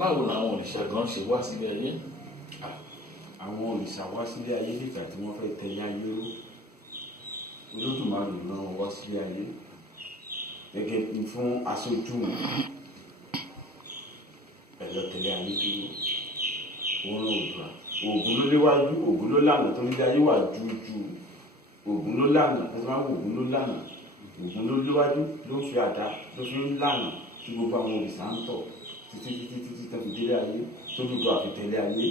báwo làwọn òrìṣà gan ṣe wá sílé ayé? Àwọn òrìṣà wá sílé ayé nígbà tí wọ́n fẹ́ tẹ̀lé ayé ró. Olódùmarè rán wọn wá sílé ayé gẹ́gẹ́ bí fún aṣojú wọn. Ẹ̀lọ́ tẹ̀lé ayé dúró. Wọ́n rán Oòduà. Ògún ló léwájú, Ògún ló lànà tó ní ayé wà jújú. Ògún ló lànà, ẹ máa ń wo Ògún ló lànà. Ògún ló léwájú, ló fi àdá, ló fi ń lànà tí gbogbo àwọn òrìṣà ń tọ̀ títí tó fi délé ayé, tó dúdú àfi tẹ̀lé ayé.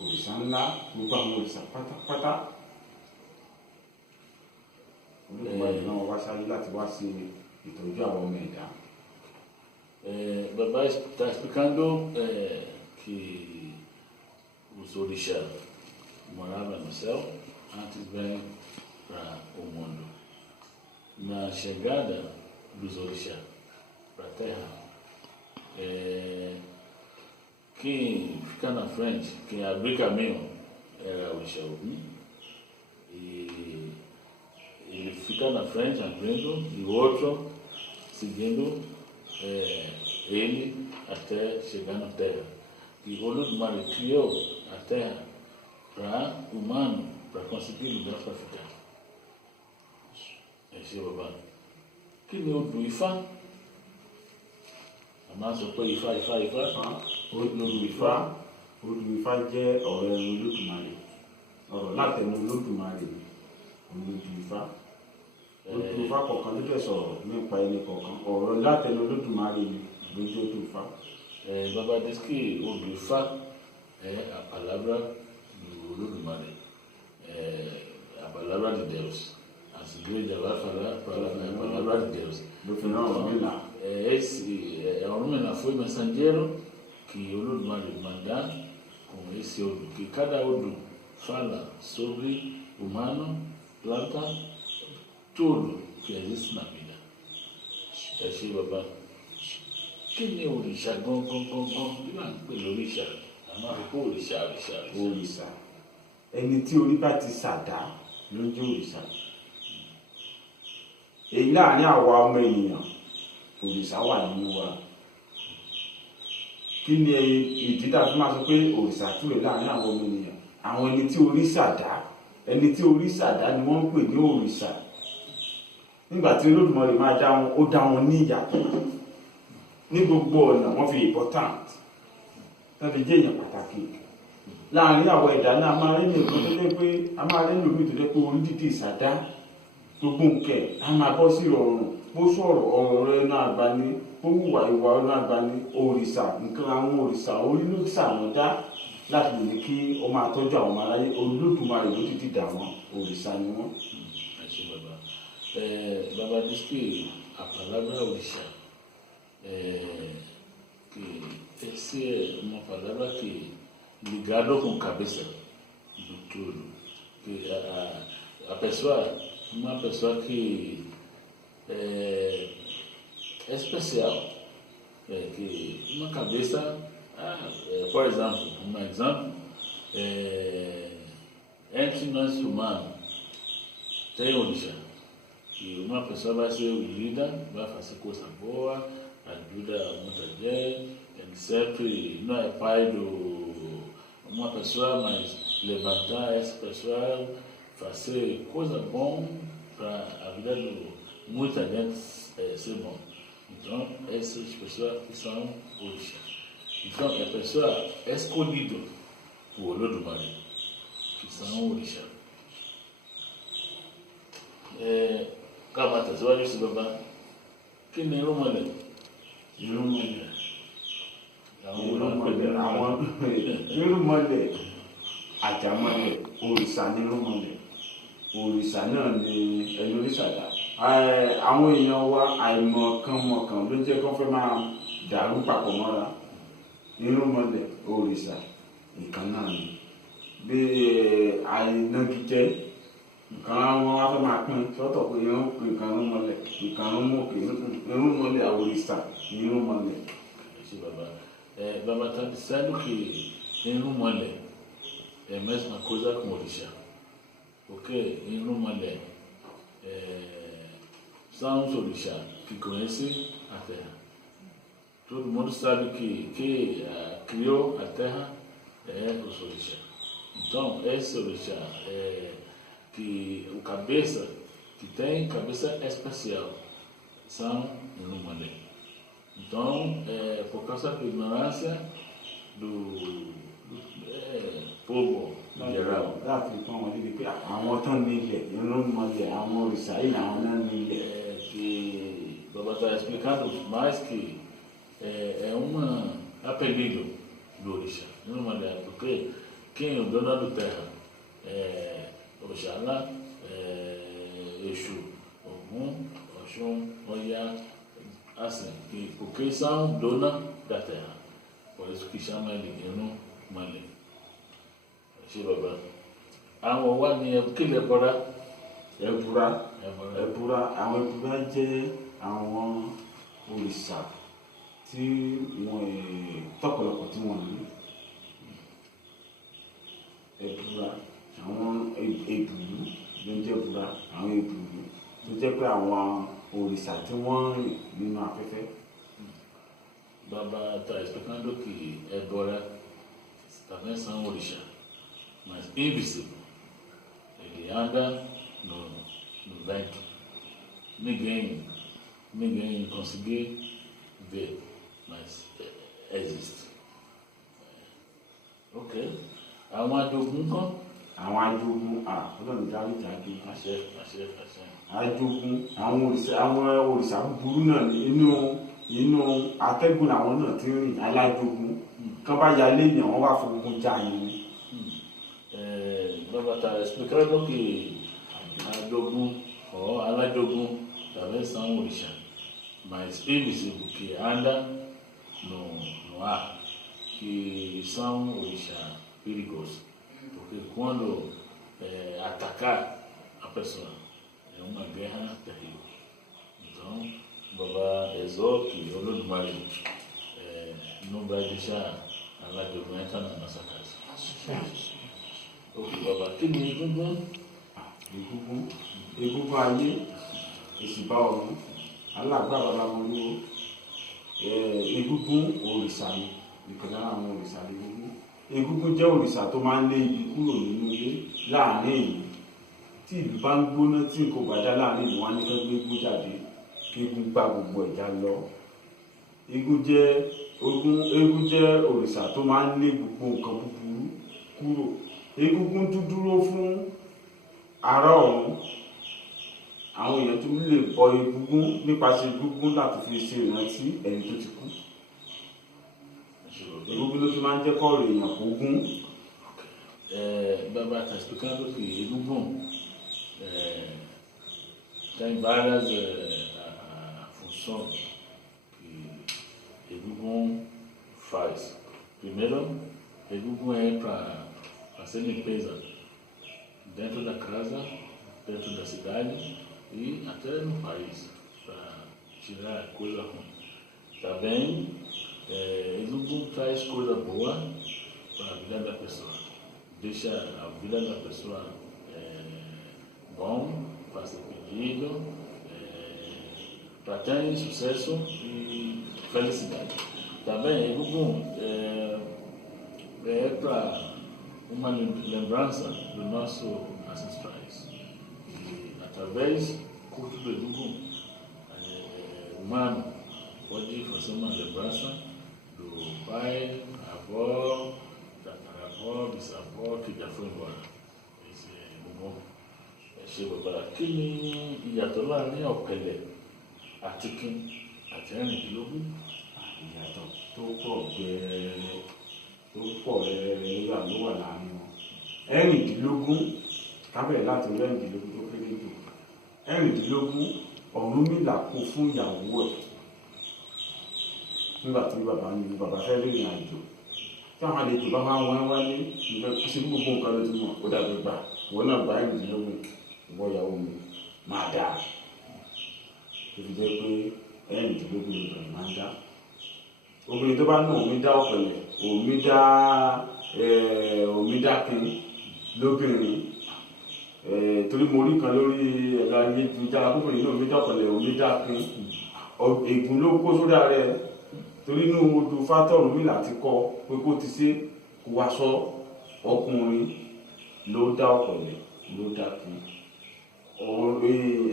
Òrìṣà ńlá, gbogbo àwọn òrìṣà pátápátá. Olódùmarè náà wá sáyé láti wá ṣe ìtọ́jú àwọn ọmọ ẹ̀dá. Papá está explicando que os orixás moravam no céu antes de vir para o mundo. Na chegada dos orixás para a Terra, quem fica na frente, quem abriu caminho era o orixá Ogum, e ele fica na frente abrindo e o outro seguindo ele até chegar na Terra. E o Olodumare criou a Terra para o humano, para conseguir lugar para ficar. Esse é o babá. Que nem o do Ifá. A massa foi Ifá. Odù Ifá jẹ́ ọ̀rọ̀ ẹnu Olódùmarè. Ọ̀rọ̀ látẹnu Olódùmarè. Odù Ifá. Odù Ifá kọ̀ọ̀kan ló dẹ̀ sọ̀rọ̀ nípa ẹni kọ̀ọ̀kan. Ọ̀rọ̀ látẹnu Olódùmarè ni lójú Odù Ifá. Baba diz que o do Ifá é a palavra do Olodumare, a palavra de Deus. As igrejas vai falar a palavra de Deus. No final, então, Orunmila foi mensageiro que o Olodumare mandar com esse Odu, que cada Odu fala sobre humano, planta, tudo que existe na vida. É assim, babá. Kí ni òrìṣà gangan bí wàá ń pè lóríṣà? Àmọ́ àkókò òrìṣà. Ẹni tí orí bá ti ṣàdá ló jẹ́ òrìṣà. Èyí láàrin àwa ọmọ ènìyàn, òrìṣà wà nínú wa. Kí ni ìdí tá a fi máa sọ pé òrìṣà túrè láàrin àwọn ọmọ ènìyàn? Àwọn ẹni tí orí ṣàdá ni wọ́n ń pè ní òrìṣà. Nígbà tí Olódùmarè máa dá wọn, ó dá wọn ní ìyàtọ̀. Ní gbogbo ọ̀nà wọ́n fi important tán fi jẹ́ èèyàn pàtàkì. Láàrin àwọn ẹ̀dá náà máa rẹ́ ní nǹkan tó jẹ́ pé a máa rẹ́ lómi tó jẹ́ pé orí dídì ìsàdá gbogbo nkẹ́ a máa bọ́ sí ìrọ̀rùn bó sọ̀rọ̀ ọ̀rọ̀ rẹ̀ náà àgbà ní bó wùwà ìwà náà àgbà ní òrìṣà nǹkan àwọn òrìṣà orí ló ṣàwọn dá láti lè kí ó máa tọ́jú àwọn ọmọ aráyé. Olódùmarè ló ti dà wọ́n, òrìṣà ni wọ́n. Baba diz que a palavra orixá que essa é uma palavra que ligado com cabeça do tudo, que a pessoa, uma pessoa que é especial, que uma cabeça, por exemplo, entre nós humanos tem orixá, que uma pessoa vai ser unida, vai fazer coisa boa, ajuda muita gente, ele sempre não é pai de uma pessoa, mas levantar essa pessoa, fazer coisa boa para a vida de muita gente ser bom. Então, essas pessoas que são orixás. Então, a pessoa escolhida por Olodumare, que são orixás. Kamata, você vai ver se babá. Que nem o mano. Irúnmọlẹ̀ àjàmọlẹ̀ òrìṣà ní irúnmọlẹ̀. Òrìṣà náà ni ẹni oríṣàdá. Àwọn èèyàn wa àìmọ̀kànmọ̀kàn ló jẹ́ kó fẹ́ máa dàrú papọ̀ mọ́ra. Irúnmọlẹ̀ òrìṣà nǹkan náà ni. Bí àìnagijẹ nǹkan wọn wá fẹ́ máa pín sọ́tọ̀ pé nǹkan irúnmọlẹ̀, nǹkan irúnmọlẹ̀ òrìṣà ní irúnmọlẹ̀. Baba está dizendo que irúnmọlẹ̀ é a mesma coisa com orixá. Porque irúnmọlẹ̀ são os orixás que conhecem a terra. todo mundo sabe que criou a terra os orixás. Então, esse orixá que o cabeça, que tem cabeça especial, são Irumandé. Então, por causa da ignorância do povo em geral. Láti fi pọ́n wọn débi pé àwọn tán nílẹ̀ Irúnmọlẹ̀ àwọn òrìṣà yìí làwọn náà nílẹ̀. Que o Baba está explicando mais que é um apelido do orixá, Irumandé, porque quem é o dono da terra é Oxalá, Exu, Ogum, Oxum, Oya, assim, porque são dona da terra, por isso que chama ele Irumandé. Ṣé bàbá àwọn wà ní kílẹ̀ bọ́ra Ẹ̀bùrà àwọn ẹ̀bùrà jẹ́ àwọn òrìṣà tí wọ́n tọ́pọ̀lọpọ̀ tí wọ́n ní. Ẹ̀bùrà àwọn èbùrú ló ń jẹ́ ẹ̀bùrà àwọn èbùrú tó jẹ́ pé àwọn òrìṣà tí wọ́n rìn nínú afẹ́fẹ́. Bàbá está explicando que Ébora também são orixá, mas invisível. Ele anda no vento. Ninguém conseguiu ver, mas existe. Ok. Há um ajogun kan. Àwọn ajogun Ọlọ́run jáde. Àṣẹ. Ajogun àwọn òrìṣà búburú náà inú atẹ́gùn làwọn náà ti rìn alájogun. Kán bá yalé èèyàn wọ́n bá fogun já yín. Bàbá está explicando que ajogun ou alájogun também são orixá, mas invisível, que anda no ar, que são orixá perigosos, porque quando atacar a pessoa é uma guerra terrível. Então, Baba rezou que o Olodumare não vai deixar alájogun entrar na nossa casa. Ok, Baba, kí ni egungun? Egungun ayé ìsìbá ọ̀run alágbá bàbá wọn lówó. Egungun òrìṣà ni ìkan lára àwọn òrìṣà egungun. Egungun jẹ́ òrìṣà tó máa ń lé ibi kúrò nínú ilé láàrin ìlú. Tí ìlú bá ń gbóná tí nǹkan bá dá láàrin ìlú, wọn á ní kí wọ́n gbé egun jáde kí egun gbá gbogbo ẹ̀já lọ. Egun jẹ́ òrìṣà tó máa ń lé gbogbo nǹkan búburú kúrò. Egungun tún dúró fún ará ọ̀run. Àwọn èèyàn tún lè bọ egungun nípasẹ̀ egungun láti fi ṣe ìrántí ẹni tó ti kú. Egungun ló tún máa ń jẹ́ kọ́ọ̀rọ̀ èèyàn kó gún. Baba está explicando que egungun tem várias funções que egungun faz. Primeiro, egungun é para fazer limpeza dentro da casa, dentro da cidade e até no país, para tirar coisa ruim. Também, egungun traz coisa boa para a vida da pessoa, deixa a vida da pessoa bom, faz pedido, para ter sucesso e felicidade. Também, egungun é para uma lembrança dos nossos ancestrais. E através do culto do egungun, o humano pode fazer uma lembrança do pai, avó, tataravó, bisavó, que já foi embora. Esse egungun ṣe bàbá. Kí ni ìyàtọ̀ láàrin ọ̀pẹ̀lẹ̀ àti kín àti ẹ̀rìndínlógún? Ìyàtọ̀ tó pọ̀ gẹ́rẹ́rẹ́ ló wà láàrin wọn. Ẹ̀rìndínlógún kábẹ̀rẹ̀ láti orí ẹ̀rìndínlógún tó kéré jù. Ẹ̀rìndínlógún Ọ̀rúnmìlà kó fún ìyàwó ẹ̀ nígbà tí bàbá fẹ́ rìnrìn àjò. Tí àwọn àlejò bá máa wọ́n wálé nígbà kó sí gbogbo nǹkan ló ti mọ̀, ó dàbí gbà wọ́n náà gba ẹ̀rìndínlógún ìwọ ìyàwó mi máa dáa. Tó fi jẹ́ pé ẹ̀rìndínlógún ló máa ń dá. Obìnrin tó bá ní òun dá ọ̀pẹ̀lẹ̀, òun dá kín lóbìnrin. Torí mo rí kan lórí ẹ̀rọ ayélujára kóbìnrin náà òun dá ọ̀pẹ̀lẹ̀ òun dá kín. Ègún ló kó sórí ara ẹ̀ torí inú odò fátọ̀rùn mi láti kọ́ pé kó ti ṣe kó wá sọ ọkùnrin ló dá ọ̀pẹ̀lẹ̀ ló dá kí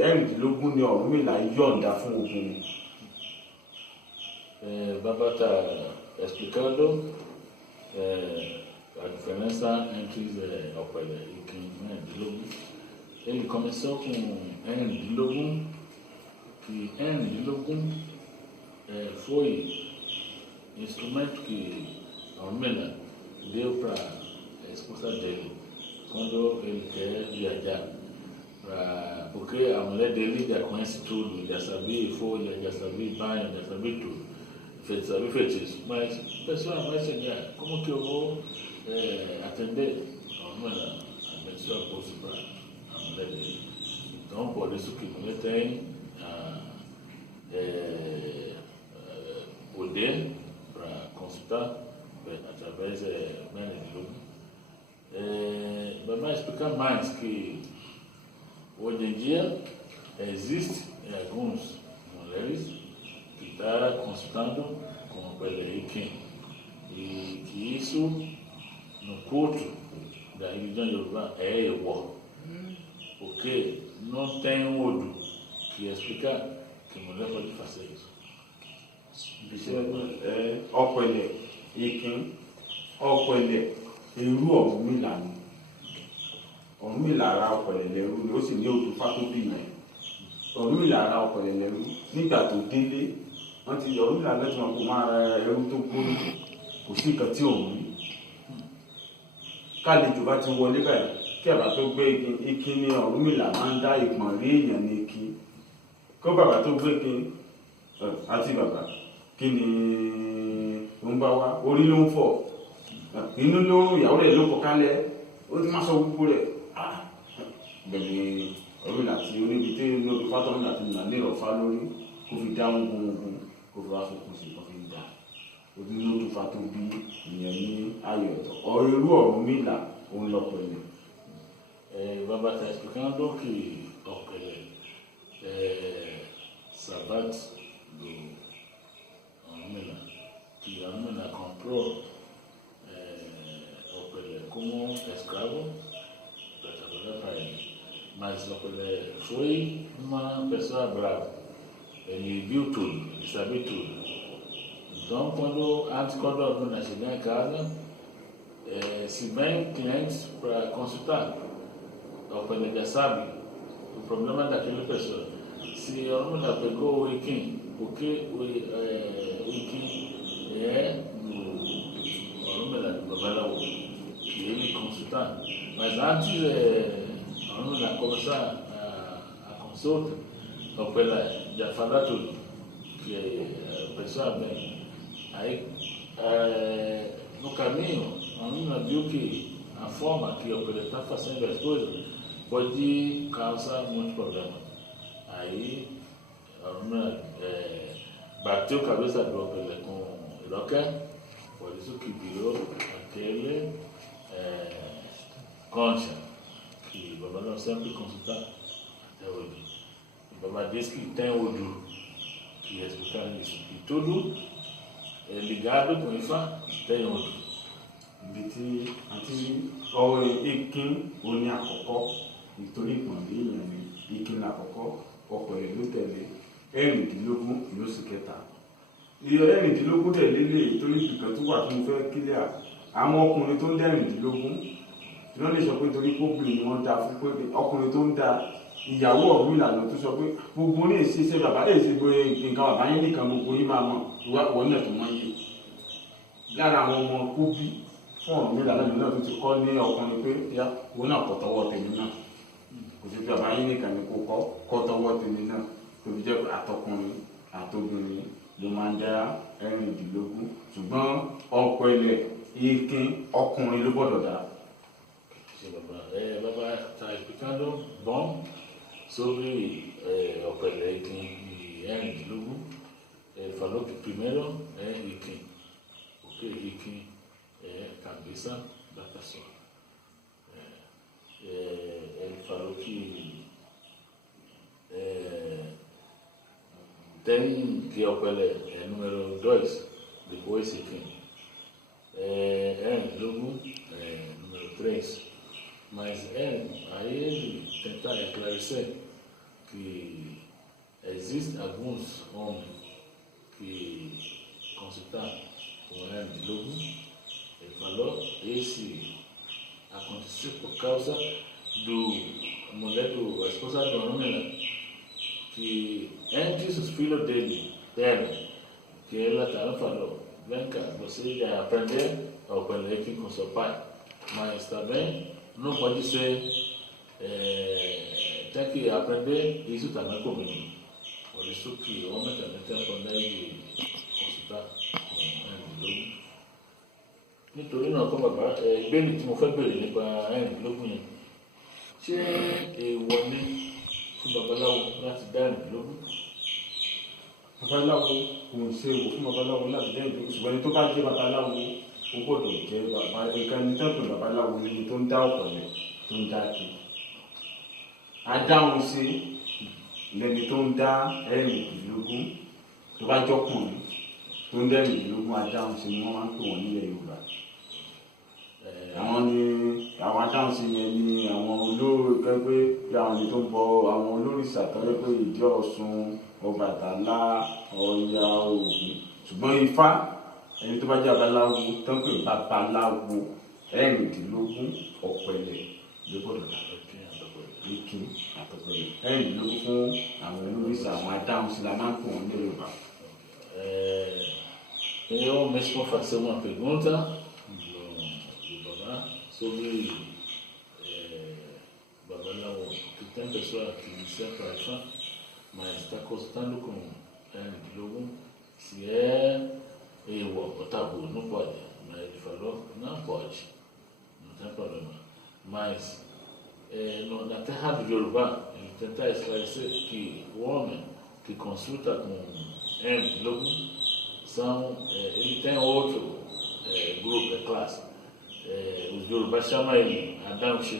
ẹ̀rìndínlógún ni Ọ̀rúnmìlà yọ̀ǹda fún obìnrin. Baba está explicando a diferença entre ọ̀pẹ̀lẹ̀ e Ikin ẹ̀rìndínlógún. Ele começou com ẹ̀rìndínlógún, que ẹ̀rìndínlógún foi instrumento que Ọ̀rúnmìlà deu para a esposa dele quando ele quer viajar. Porque a mulher dele já conhece tudo, já sabia folha, já sabia banho, já sabia tudo. Sabia feitiço. Mas a pessoa vai chegar, como que eu vou atender? Ọ̀rúnmìlà abençoa a coisa para a mulher dele. Então, por isso que a mulher tem poder para consultar através de Ẹ̀rìndínlógún. Vai explicar mais que hoje em dia existem algumas mulheres que estão consultando com o Ikin e que isso no culto da religião Yorùbá é igual, porque não tem outro que explicar que a mulher pode fazer isso. Ọ̀pẹ̀lẹ̀ Ikin ọ̀pẹ̀lẹ̀ irú Ọ̀rúnmìlà ni. Ọ̀rúnmìlà ara ọ̀pẹ̀lẹ̀ lẹ́rú ni ó sì ní odù fátóbì yẹn. Ọ̀rúnmìlà ara ọ̀pẹ̀lẹ̀ lẹ́rú nígbà tó délé wọ́n ti Ọ̀rúnmìlà lẹ́tọ̀ wọn kò máa ra ẹrú tó gbóná kò sí nǹkan tí òun rí. Kálejò bá ti wọlé báyìí kí àbá tó gbé Ikin ní Ọ̀rúnmìlà máa ń dá ìpọ̀n rí èèyàn ní Ikin. Kó bàbá tó gbé Ikin àti bàbá kí ni ó ń bá wá orí ló ń fọ́ inú ló ń ìyàwó rẹ̀ ló kọ kálẹ̀ ó ti má sọ gbogbo rẹ̀ bẹ̀rẹ̀ Ọ̀rúnmìlà tí oníbi tí lórí fátọ́rùn àti ìlànà ìrọ̀fá lórí kó fi dá ogun kó fi wá fòkun sí kó fi dá onílódù fátó bí ìyẹn ní ayọ̀ ọ̀tọ̀ irú Ọ̀rúnmìlà òun lọ pẹ̀lú. Baba está explicando que ọ̀pẹ̀lẹ̀ Sabat do Ọ̀rúnmìlà, que Ọ̀rúnmìlà comprou ọ̀pẹ̀lẹ̀ como escravo para trabalhar para ele. Mas ọ̀pẹ̀lẹ̀ foi uma pessoa brava. Ele viu tudo, ele sabia tudo. Então, quando Ọ̀rúnmìlà chegar em casa, se vem clientes para consultar, ọ̀pẹ̀lẹ̀ já sabe o problema daquela pessoa. Se Ọ̀rúnmìlà pegou o Ikin, porque o Ikin é do Ọ̀rúnmìlà do Babaláwo, que ele consultar. Mas antes Ọ̀rúnmìlà começar a consulta, ọ̀pẹ̀lẹ̀ já fala tudo, que a pessoa vem. Aí, no caminho, Ọ̀rúnmìlà viu que a forma que ọ̀pẹ̀lẹ̀ está fazendo as coisas pode causar muito problema. Aí, Ọ̀rúnmìlà bateu a cabeça do ọ̀pẹ̀lẹ̀ com Iroqué, por isso que virou aquele concha que o Babaláwo sempre consulta até hoje. O Baba diz que tem Odu que explicar isso. E tudo ligado com Ifá tem Odu. Ibi tí àti ọ̀rọ̀ Ikin òní àkọ́kọ́ nítorí ìpọ̀nlé èèyàn ni Ikin àkọ́kọ́ ọ̀pẹ̀lẹ̀ ló tẹ̀lé ẹ̀rìndínlógún ló sì kẹta. Ẹ̀rìndínlógún dẹ̀ lélẹ̀ torí ìpìkan tó wà tó ń fẹ́ kílẹ̀ àwọn ọkùnrin tó ń dẹ̀rìndínlógún tí wọ́n lè sọ pé torí pópìlì ni wọ́n dá fún pé ọkùnrin tó ń da ìyàwó Ọ̀rúnmìlà tó sọ pé gbogbo ní ìṣiṣẹ́ bàbá lè ṣe gbé nǹkan bàbá yín nìkan gbogbo yín máa mọ̀ ìwọ́n náà tó wọ́n yé lára àwọn ọmọ kó bí fún Ọ̀rúnmìlà náà tó ti kọ́ ní ọkùnrin pé yá òun náà kọ́ tọwọ́ tèmi náà kò sí pé bàbá yín nìkan ni kò kọ́ tọwọ́ tèmi náà tó fi jẹ́ pé àtọkùnrin àtobìnrin ló máa ń dá ẹ̀rìndínlógún ṣùgbọ́n ọ̀pẹ̀lẹ̀ Ikin ọkùnrin ló gbọ́dọ̀ dá. Baba está explicando bom sobre ọ̀pẹ̀lẹ̀ Ikin e ẹ̀rìndínlógún. Ele falou que primeiro é Ikin, porque Ikin é cabeça da pessoa. Ele falou que tem que ọ̀pẹ̀lẹ̀ é número 2, depois enfim. Logo, número 3. Mas aí ele tentar esclarecer que existem alguns homens que consultaram com ele de logo. Ele falou esse aconteceu por causa a esposa do homem, que antes os filhos dela, que ela também falou, vem cá, você já aprendeu a aprender aqui com seu pai, mas também não pode ser, tem que aprender isso também comigo. Por isso que o homem também tem a oportunidade de consultar com ele. Nítorí náà kọ́ bàbá ìbéèrè tí mo fẹ́ béèrè nípa ẹ̀rìndínlógún yẹn, ṣé èèwọ̀ ni fún babaláwo láti dá ẹ̀rìndínlógún? Babaláwo kò ń ṣe èèwọ̀ fún babaláwo láti dá ẹ̀rìndínlógún, ṣùgbọ́n ẹni tó bá jẹ́ babaláwo ó gbọ́dọ̀ jẹ́ nǹkan ní tẹ́pẹ̀ babaláwo níbi tó ń dá ọ̀pọ̀lẹ̀ tó ń dá kí. Adáhùn sí lẹni tó ń dá ẹ̀rìndínlógún, tó bá jọ́kùnrin tó ń dá ẹ̀rìndínlógún, adáhùn sí ni wọ́n máa ń pè wọ́n nílẹ̀ Yorùbá. Àwọn adáhùn sí yẹn ni àwọn olórí pé àwọn ẹni tó ń bọ àwọn olórìṣà tó yẹ pé ìdí Ọ̀ṣun, Ọbàtálá, Ọya, Ògún. Ṣùgbọ́n Ifá, ẹni tó bá jẹ́ babaláwo tó ń pè babaláwo ẹ̀rìndínlógún ọ̀pẹ̀lẹ̀ ló gbọ́dọ̀ dá. Ìkín àtọ̀pẹ̀lẹ̀ ẹ̀rìndínlógún fún àwọn olórìṣà, àwọn adáhùn sí la máa ń pè wọ́n ní Yorùbá. Eu mesmo vou fazer uma pergunta sobre babaláwo, que tem pessoa que iniciam para Ifá, mas está consultando com ẹ̀rìndínlógún se é èèwọ̀ ou tabu, não pode. Mas ele falou, não pode, não tem problema. Mas na terra do Yorubá, ele tenta esclarecer que o homem que consulta com ẹ̀rìndínlógún ele tem outro grupo, classe. Os Yorubá chamam ele Adamshi,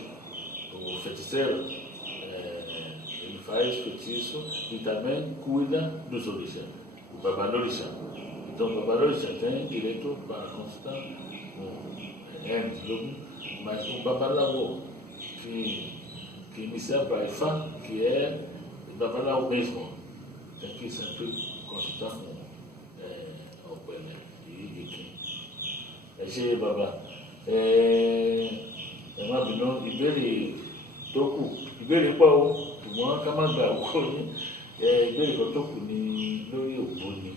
o feiticeiro. Ele faz feitiço e também cuida dos orixás, o babalorixá. Então o babalorixá tem direito para consultar com ẹ̀rìndínlógún, mas o babaláwo que inicia para Ifá, que é o babaláwo mesmo, tem que sempre consultar com ọ̀pẹ̀lẹ̀ e Ìkín. Ẹ ṣé bàbá. Ẹ má bínú, ìbéèrè tó kù, ìbéèrè pọ̀ o, ṣùgbọ́n ká má gba àwòkọ́ ní ìbéèrè kan tó kù ní lórí ògbóni.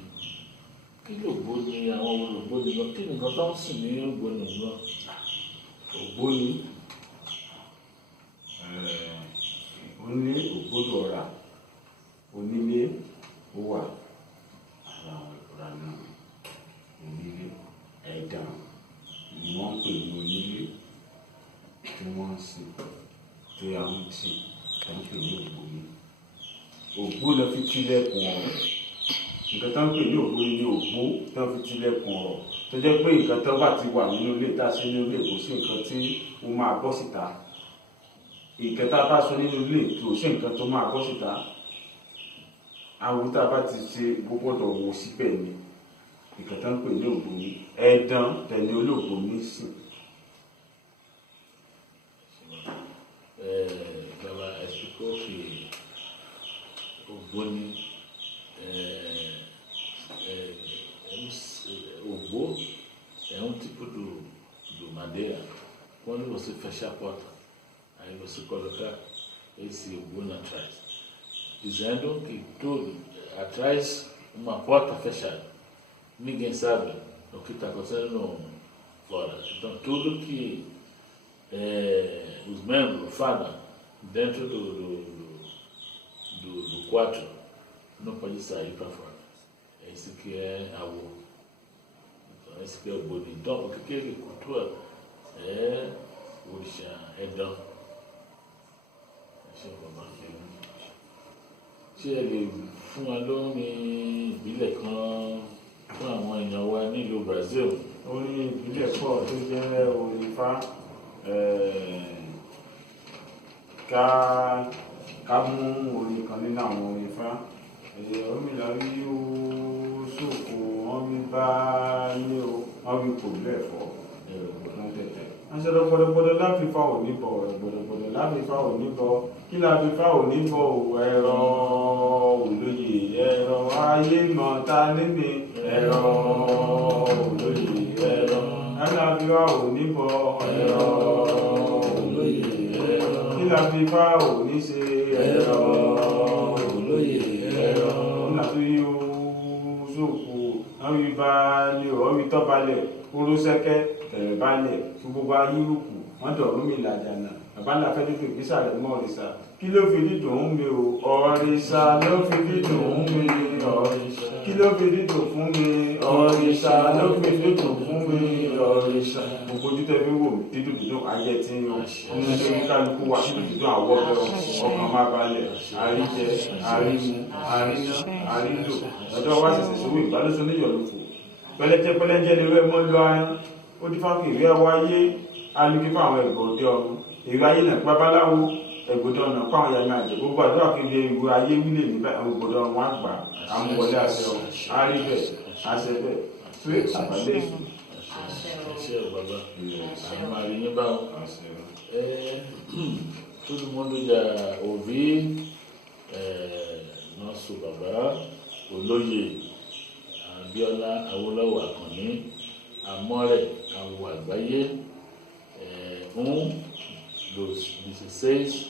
Kí ni ògbóni, àwọn olùgbóni náà, kí ni nǹkan tó ń sìn ní ògbóni náà? Ògbóni ó ní ògbódò ọ̀rà, onílé ó wà ara àwọn ìkọ̀rà náà. Onílé ẹ̀dàn ni wọ́n ń pè ní onílé tí wọ́n ń sìn, tí a ń sìn, tí wọ́n ń pè ní ògbóni. Ògbó lọ fi tilẹ̀kùn ọ̀rọ̀. Nǹkan tó ń pè ní ògbóni ní ògbó tó fi tilẹ̀kùn ọ̀rọ̀, tó jẹ́ pé nǹkan tó bá ti wà nínú ilé tá a ṣe nínú ilé kò sí nǹkan tí ó máa bọ́ síta. Nǹkan tá a bá sọ nínú ilé kò sí nǹkan tó máa bọ́ síta. Àwọn tá a bá ti ṣe gbọ́dọ̀ wò síbẹ̀ ni. Nǹkan tó ń pè ní ògbóni, ẹ̀dàn tẹ̀lé olóògbóni sìn. Bàbá explicou que ògbóni, ògbó é tipo do madeira. Quando você fecha a porta, aí você coloca esse ògbóni atrás, dizendo que tudo atrás uma porta fechada. Ninguém sabe o que está acontecendo fora. Então tudo que os membros falam dentro do quarto não pode sair para fora. Esse que é a o. Então esse que é o bonito. Então o que ele cultua é o orixá, ẹ̀dàn. Ṣé ẹ lè fún wa lórin ìbílẹ̀ kan fún àwọn èèyàn wa nílùú Brazil? Orin ìbílẹ̀ pọ̀ tó jẹ́ orin Ifá. Ká mú orin kan nínú àwọn orin Ifá. Omìlà rí oṣù sóko, wọ́n wí bá ní o, wọ́n wí kò lẹ́fọ́ ẹ̀rọ gbọ́dọ̀ tẹ̀tẹ̀. aṣọ́dọ̀ gbọ́dọ̀gbọ́dọ̀ láfífá ò ní bọ̀ gbọ́dọ̀gbọ́dọ̀ láfífá ò ní bọ̀ kí láfífá ò ní bọ̀ ẹ̀rọ olóyè ẹ̀rọ ayé mọ̀ ta níbi ẹ̀rọ olóyè ẹ̀rọ láfífá ò ní bọ̀ ẹ̀rọ olóyè ẹ̀rọ kí láfífá ò ní ṣe ẹ̀rọ olóyè ẹ̀rọ nígbàtí ó sóko wọ́n wí bá ní o wọ́n wí tọ́ balẹ̀ kóró sẹ́kẹ́ tẹ̀rẹ̀ balẹ̀ fún gbogbo ayé òkú wọ́n dọ̀rùn mi làjànà àbálà fẹ́ dídùn ìgbésà rẹ̀ mọ́ ọ̀rìṣà kí ló fi dídùn ún mi o ọ̀rìṣà ló fi dídùn ún mi ọ̀rìṣà kí ló fi dídùn fún mi ọ̀rìṣà ló fi dídùn fún mi ọ̀rìṣà gbogbo ojú tẹ́ fi wò mí dídùn dídùn ayé tí ń yan nínú tó ní kálukú wa dídùn dídùn àwọ̀ bẹ́ẹ̀ ọkàn máa balẹ̀ àríjẹ àrímu àríná àrílò ọjọ́ wa ṣẹ̀ṣẹ̀ sówó ìbálòsọ níyọ̀lùfò pẹlẹjẹ lè rẹ mọ́ lọ ayán ó dífá kí ìwé wáyé alùpùpù fún àwọn ẹ̀gbọ́dé ọ̀run ìwé ayé náà babaláwo ẹ̀gbọ́dé ọ̀nà fún àwọn yàrá àjẹ gbogbo àdúrà kéde ìwé ayé wílé níbẹ̀ àwọn ẹ̀gbọ́dé ọ̀run wọn àgbà àmúwọlé àṣẹ ọ àríbẹ̀ àṣẹ bẹ̀ tó àbálẹ̀ èso. àṣẹ bàbá àwọn àríyìn bá wọn tout le monde a ouvi nosso bàbá olóyè Abíọ́lá Awólọ́wọ̀ Àkànní Amọ́rẹ̀ Awo Àgbáyé dos 16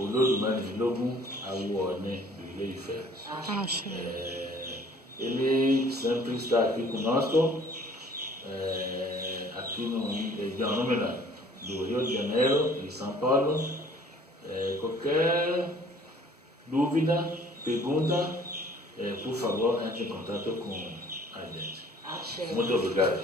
Olódùmarè-lógún Awo Ọ̀ọ̀ni do Ilé-Ifẹ̀. Ele sempre está aqui conosco, aqui no região número do Rio de Janeiro e São Paulo. Qualquer dúvida, pergunta, por favor, entre em contato com a gente. Muito obrigado.